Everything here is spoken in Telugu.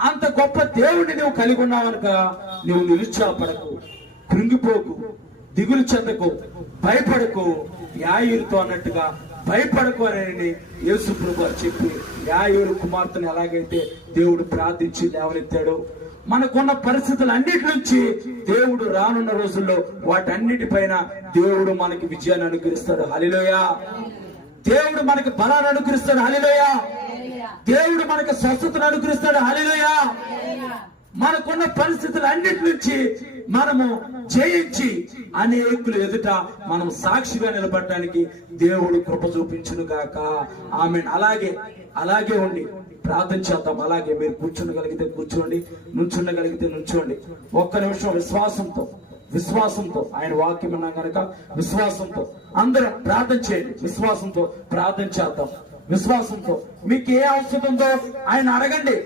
అంత గొప్ప దేవుడిని నువ్వు కలిగి ఉన్నావనుక నువ్వు నిరుత్సాహపడకు, కృంగిపోకు, దిగులు చెందకు, భయపడకు. యాయీరుతో అన్నట్టుగా భయపడకు అని యేసు ప్రభువు వారు చెప్పి యాయీరు కుమార్తెను ఎలాగైతే దేవుడు ప్రార్థించి లేవనెత్తాడో, మనకున్న పరిస్థితులు అన్నిటి నుంచి దేవుడు రానున్న రోజుల్లో వాటన్నిటిపైన దేవుడు మనకి విజయాన్ని అనుగ్రహిస్తాడు. హల్లెలూయా. దేవుడు మనకి బలాన్ని అనుగ్రహిస్తాడు. హల్లెలూయా. దేవుడు మనకు స్వస్థతను అనుగ్రహిస్తాడు. హల్లెలూయా. మనకున్న పరిస్థితులు అన్నిటి నుంచి మనము జయించి అనేకులు ఎదుట మనం సాక్షిగా నిలబడటానికి దేవుడు కృప చూపించును గాక. ఆమేన్. అలాగే ఉండి ప్రార్థన చేద్దాం. అలాగే మీరు కూర్చుండగలిగితే కూర్చోండి, నుంచుండగలిగితే నుంచోండి. ఒక్క నిమిషం విశ్వాసంతో ఆయన వాక్యం అన్నా కనుక విశ్వాసంతో అందరం ప్రార్థన చేయండి. విశ్వాసంతో ప్రార్థన చేద్దాం. విశ్వాసంతో మీకు ఏ అవసరం ఉందో ఆయన అడగండి.